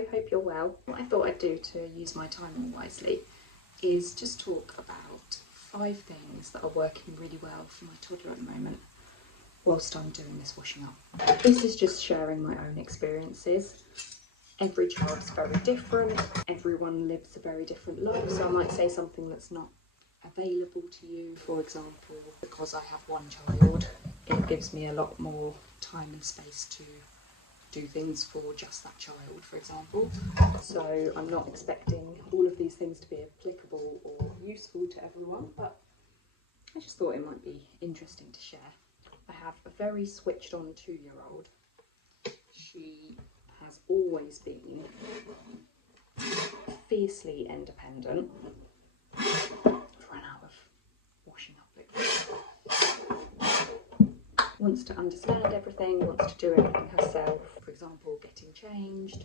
Hello, hope you're well. What I thought I'd do to use my time more wisely is just talk about 5 things that are working really well for my toddler at the moment whilst I'm doing this washing up. This is just sharing my own experiences. Every child's very different, everyone lives a very different life, so I might say something that's not available to you. For example, because I have one child, it gives me a lot more time and space to do things for just that child, for example. So I'm not expecting all of these things to be applicable or useful to everyone, but I just thought it might be interesting to share. I have a very switched on 2-year-old. She has always been fiercely independent. Ran out of washing up liquid. Wants to understand everything, wants to do everything herself, for example, getting changed.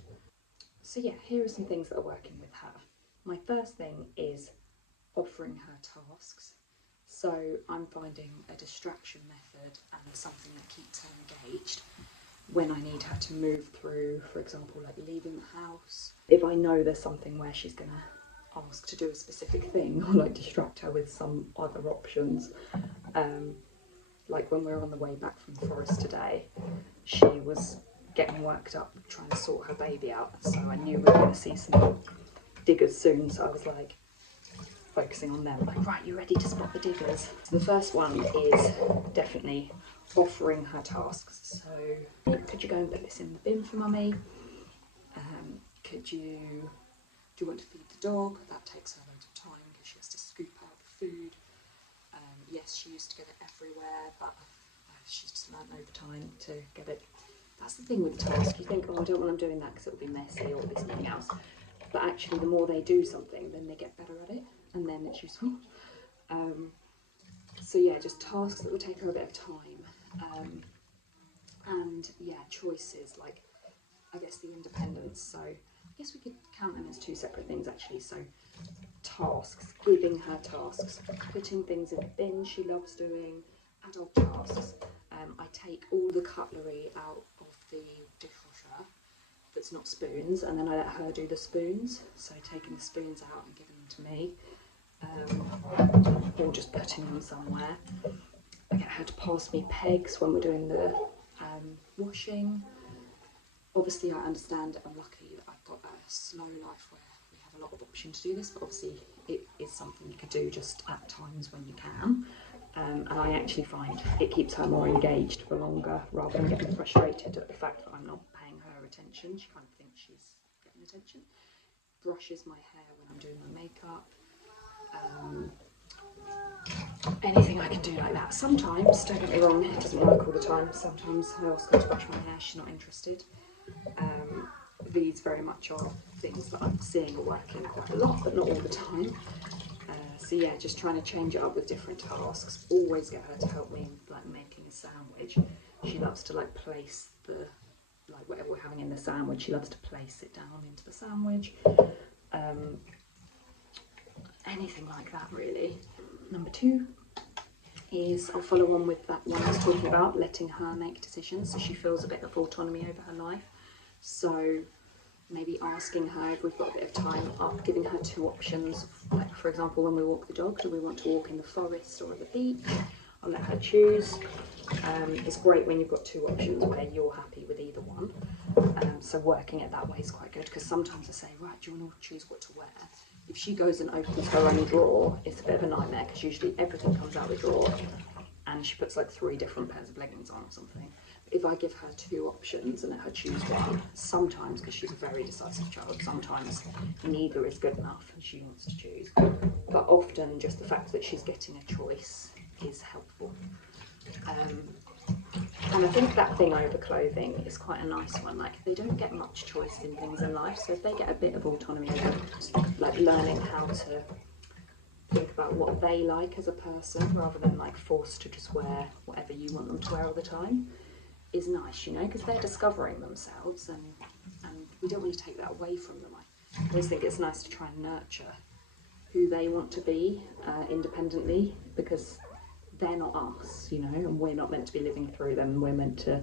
So yeah, here are some things that are working with her. My first thing is offering her tasks. So I'm finding a distraction method and something that keeps her engaged when I need her to move through, for example, like leaving the house. If I know there's something where she's gonna ask to do a specific thing or like distract her with some other options. Like when we were on the way back from the forest today, she was getting worked up trying to sort her baby out, so I knew we were going to see some diggers soon, so I was like focusing on them, like, right, you ready to spot the diggers? So the first one is definitely offering her tasks. So could you go and put this in the bin for mummy? Do you want to feed the dog? That takes her loads of time because she has to scoop out the food. Yes, she used to get it everywhere, but she's just learned over time to get it. That's the thing with tasks. You think, oh, I don't want them doing that because it'll be messy or it'll be something else. But actually, the more they do something, then they get better at it, and then it's useful. So yeah, just tasks that will take her a bit of time. And yeah, choices, like, I guess the independence. So I guess we could count them as 2 separate things, actually. So tasks, giving her tasks, putting things in a bin she loves doing, adult tasks. I take all the cutlery out of the dishwasher that's not spoons, and then I let her do the spoons. So taking the spoons out and giving them to me, or just putting them somewhere. I get her to pass me pegs when we're doing the washing. Obviously I understand I'm lucky that I've got a slow life where we have a lot of option to do this, but obviously it is something you could do just at times when you can. And I actually find it keeps her more engaged for longer rather than getting frustrated at the fact that I'm not paying her attention. She kind of thinks she's getting attention. Brushes my hair when I'm doing my makeup. Anything I can do like that. Sometimes, don't get me wrong, it doesn't work all the time. Sometimes I ask her to brush my hair, she's not interested. These very much are things that I'm seeing are working quite a lot, but not all the time. So yeah, just trying to change it up with different tasks. Always get her to help me with like making a sandwich. She loves to like place like whatever we're having in the sandwich, she loves to place it down into the sandwich. Anything like that really. Number 2 is I'll follow on with that one I was talking about, letting her make decisions so she feels a bit of autonomy over her life. So maybe asking her if we've got a bit of time up, giving her 2 options. Like for example, when we walk the dog, do we want to walk in the forest or at the beach? I'll let her choose. It's great when you've got 2 options where you're happy with either one. So working it that way is quite good, because sometimes I say, right, do you want to choose what to wear? If she goes and opens her own drawer, it's a bit of a nightmare because usually everything comes out of the drawer and she puts like 3 different pairs of leggings on or something. If I give her 2 options and let her choose one, sometimes, because she's a very decisive child, sometimes neither is good enough and she wants to choose. But often just the fact that she's getting a choice is helpful. And I think that thing over clothing is quite a nice one. Like, they don't get much choice in things in life, so if they get a bit of autonomy over like learning how to think about what they like as a person rather than like forced to just wear whatever you want them to wear all the time, is nice, you know, because they're discovering themselves, and we don't want to take that away from them. I always think it's nice to try and nurture who they want to be independently, because they're not us, you know, and we're not meant to be living through them. We're meant to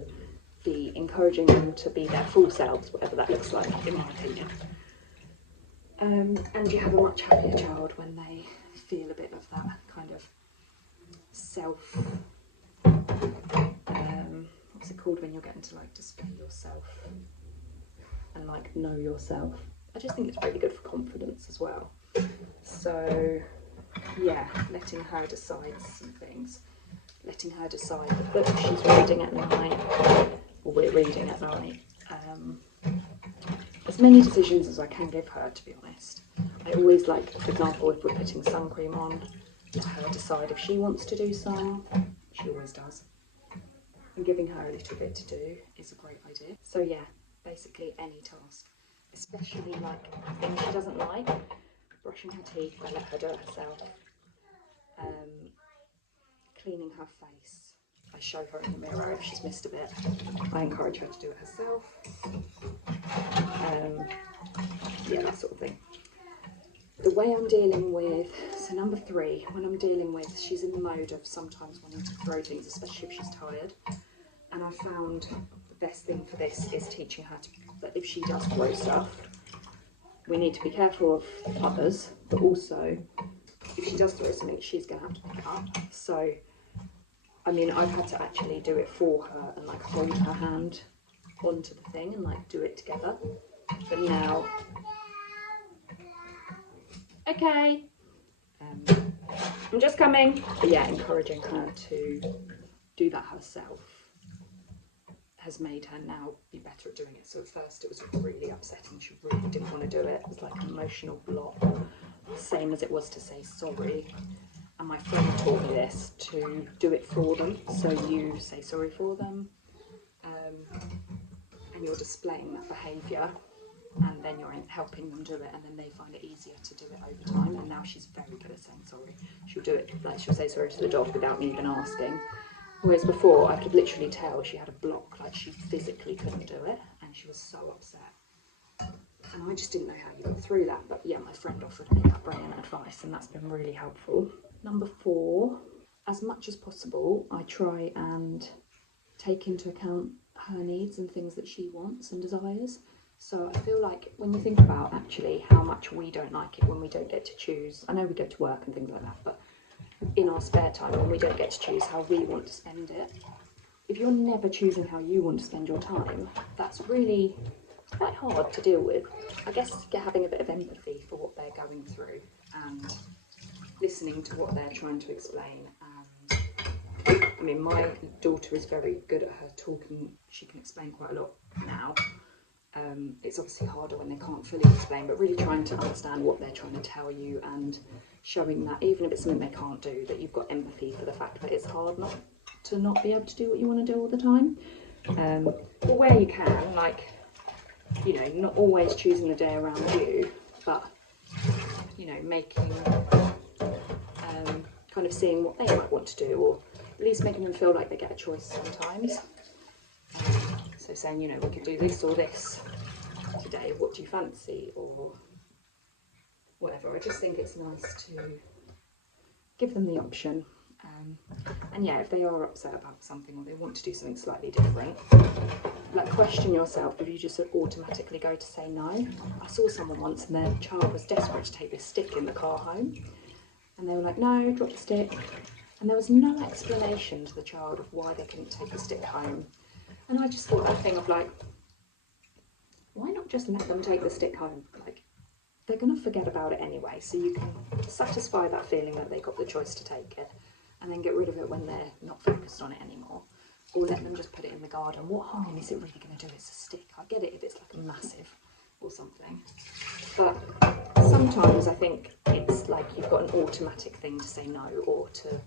be encouraging them to be their full selves, whatever that looks like, in my opinion. And you have a much happier child when they feel a bit of that kind of self, what's it called when you're getting to like display yourself and like know yourself. I just think it's really good for confidence as well. So yeah, letting her decide some things, letting her decide the book she's reading at night, or we're reading at night. As many decisions as I can give her, to be honest. I always like, for example, if we're putting sun cream on, let her decide if she wants to do some. She always does. And giving her a little bit to do is a great idea. So yeah, basically any task, especially like things she doesn't like. Brushing her teeth, I let her do it herself. Cleaning her face, I show her in the mirror if she's missed a bit. I encourage her to do it herself. Yeah, that sort of thing. The way I'm dealing with, so number 3, when I'm dealing with, she's in the mode of sometimes wanting to throw things, especially if she's tired. And I found the best thing for this is teaching her that if she does throw stuff, we need to be careful of others, but also if she does throw something, she's going to have to pick it up. So, I mean, I've had to actually do it for her and like hold her hand onto the thing and like do it together. But now, okay, I'm just coming. But yeah, encouraging her to do that herself has made her now be better at doing it. So at first it was really upsetting. She really didn't want to do it. It was like an emotional block, same as it was to say sorry. And my friend taught me this, to do it for them. So you say sorry for them, and you're displaying that behaviour, and then you're helping them do it, and then they find it easier to do it over time. And now she's very good at saying sorry. She'll do it, like she'll say sorry to the dog without me even asking. Whereas before, I could literally tell she had a block, like she physically couldn't do it, and she was so upset. And I just didn't know how you got through that. But yeah, my friend offered me that brilliant advice, and that's been really helpful. Number 4, as much as possible, I try and take into account her needs and things that she wants and desires. So I feel like when you think about actually how much we don't like it when we don't get to choose, I know we go to work and things like that, but in our spare time when we don't get to choose how we want to spend it, if you're never choosing how you want to spend your time, that's really quite hard to deal with. I guess having a bit of empathy for what they're going through and listening to what they're trying to explain. And I mean, my daughter is very good at her talking. She can explain quite a lot now. It's obviously harder when they can't fully explain, but really trying to understand what they're trying to tell you and showing that even if it's something they can't do, that you've got empathy for the fact that it's hard not to be able to do what you want to do all the time. But where you can, like, you know, not always choosing the day around you, but, you know, making, kind of seeing what they might want to do, or at least making them feel like they get a choice sometimes. So saying, you know, we could do this or this today, what do you fancy, or whatever. I just think it's nice to give them the option. And yeah, if they are upset about something or they want to do something slightly different, like, question yourself if you just automatically go to say no. I saw someone once and their child was desperate to take this stick in the car home, and they were like, no, drop the stick. And there was no explanation to the child of why they couldn't take the stick home. And I just thought that thing of like, why not just let them take the stick home? Like, they're going to forget about it anyway, so you can satisfy that feeling that they got the choice to take it, and then get rid of it when they're not focused on it anymore. Or let them just put it in the garden. What harm is it really going to do? It's a stick. I get it if it's like a massive or something. But sometimes I think it's like you've got an automatic thing to say no, or to,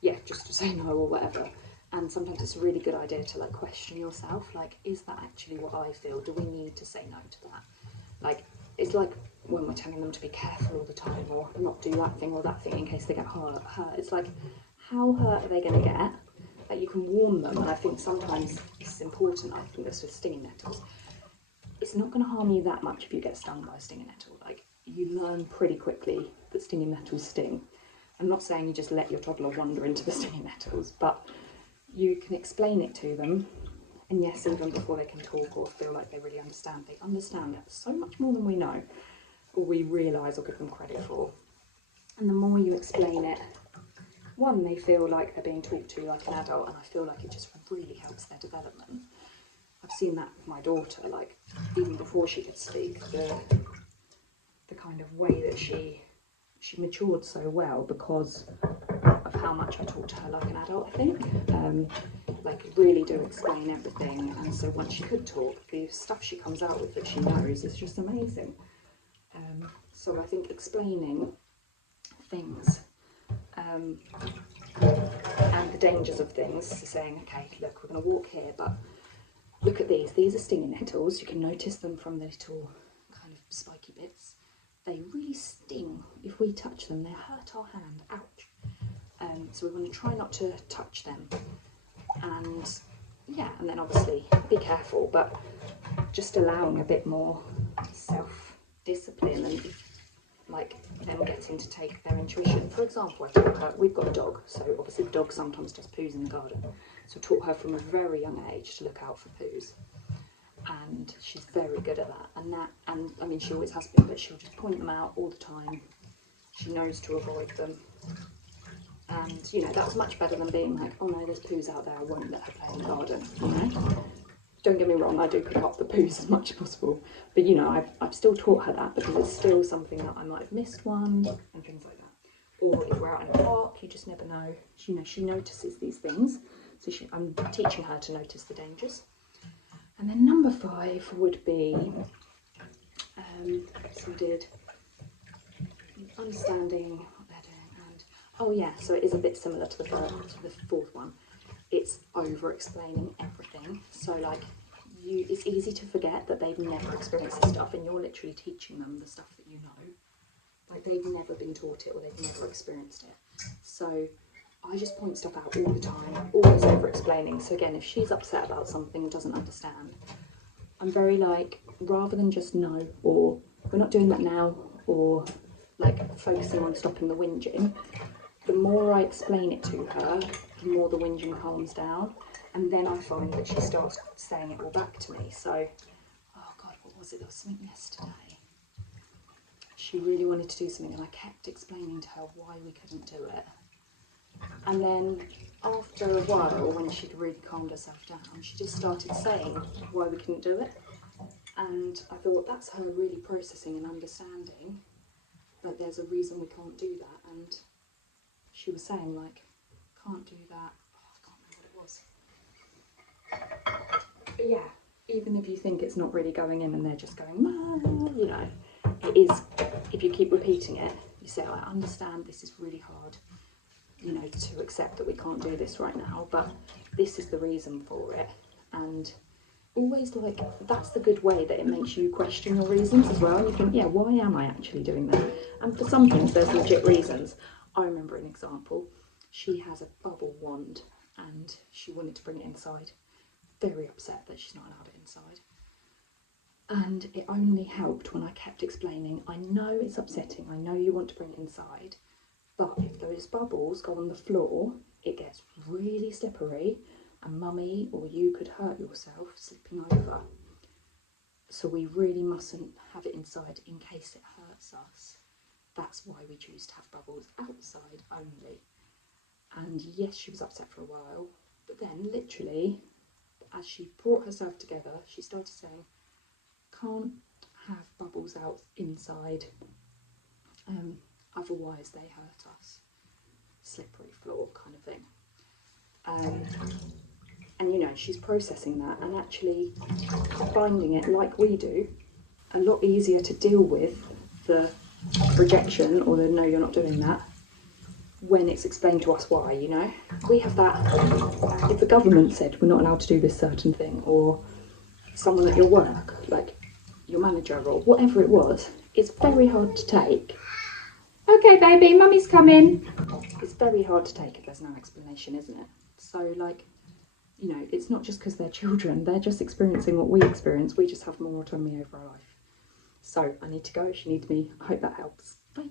yeah, just to say no or whatever. And sometimes it's a really good idea to like question yourself, like, is that actually what I feel? Do we need to say no to that? Like, it's like when we're telling them to be careful all the time, or not do that thing or that thing in case they get hurt. It's like, how hurt are they going to get? That you can warn them. And I think sometimes it's important, I think this with stinging nettles, it's not going to harm you that much if you get stung by a stinging nettle. Like, you learn pretty quickly that stinging nettles sting. I'm not saying you just let your toddler wander into the stinging nettles, but you can explain it to them And yes, even before they can talk or feel like they really understand, they understand so much more than we know, or we realise or give them credit for. And the more you explain it, one, they feel like they're being talked to like an adult, and I feel like it just really helps their development. I've seen that with my daughter, like even before she could speak, the kind of way that she matured so well because of how much I talked to her like an adult, I think. Like really do explain everything, and so once she could talk, the stuff she comes out with that she knows is just amazing. So I think explaining things and the dangers of things, so saying, okay, look, we're going to walk here, but look at these are stinging nettles. You can notice them from the little kind of spiky bits. They really sting if we touch them. They hurt our hand, ouch. So we want to try not to touch them. And yeah, and then obviously be careful, but just allowing a bit more self-discipline and like them getting to take their intuition. For example, I taught her, we've got a dog, so obviously the dog sometimes does poos in the garden. So I taught her from a very young age to look out for poos. And she's very good at that. And I mean, she always has been, but she'll just point them out all the time. She knows to avoid them. And, you know, that's much better than being like, oh no, there's poos out there, I won't let her play in the garden, you know? Don't get me wrong, I do pick up the poos as much as possible. But, you know, I've still taught her that because it's still something that I might have missed one and things like that. Or if we're out in a park, you just never know. You know, she notices these things. So I'm teaching her to notice the dangers. And then number 5 would be, so we did understanding what they're doing, and oh yeah, so it is a bit similar to the 4th one. It's over-explaining everything. So like, it's easy to forget that they've never experienced this stuff, and you're literally teaching them the stuff that you know. Like they've never been taught it or they've never experienced it. So I just point stuff out all the time, always over-explaining. So again, if she's upset about something and doesn't understand, I'm very like, rather than just no, or we're not doing that now, or like focusing on stopping the whinging, the more I explain it to her, the more the whinging calms down. And then I find that she starts saying it all back to me. So, oh God, what was it? There was something yesterday. She really wanted to do something and I kept explaining to her why we couldn't do it. And then after a while, when she'd really calmed herself down, she just started saying why we couldn't do it. And I thought, that's her really processing and understanding that there's a reason we can't do that. And she was saying, like, can't do that. Oh, I can't remember what it was. But yeah, even if you think it's not really going in and they're just going, you know, it is, if you keep repeating it, you say, I understand this is really hard, you know, to accept that we can't do this right now, but this is the reason for it. And always, like, that's the good way that it makes you question your reasons as well. And you think, yeah, why am I actually doing that? And for some things, there's legit reasons. I remember an example. She has a bubble wand and she wanted to bring it inside. Very upset that she's not allowed it inside. And it only helped when I kept explaining, I know it's upsetting, I know you want to bring it inside, but if those bubbles go on the floor, it gets really slippery and mummy or you could hurt yourself slipping over. So we really mustn't have it inside in case it hurts us. That's why we choose to have bubbles outside only. And yes, she was upset for a while, but then literally, as she brought herself together, she started saying, can't have bubbles out inside, otherwise they hurt us. Slippery floor kind of thing. And you know, she's processing that and actually finding it, like we do, a lot easier to deal with the rejection or the no, you're not doing that, when it's explained to us why, you know. We have that, if the government said we're not allowed to do this certain thing, or someone at your work, like your manager or whatever it was, it's very hard to take. Okay baby, mummy's coming. It's very hard to take if there's no explanation, isn't it? So like, you know, it's not just because they're children, they're just experiencing what we experience, we just have more autonomy over our life. So I need to go, she needs me, I hope that helps. Bye.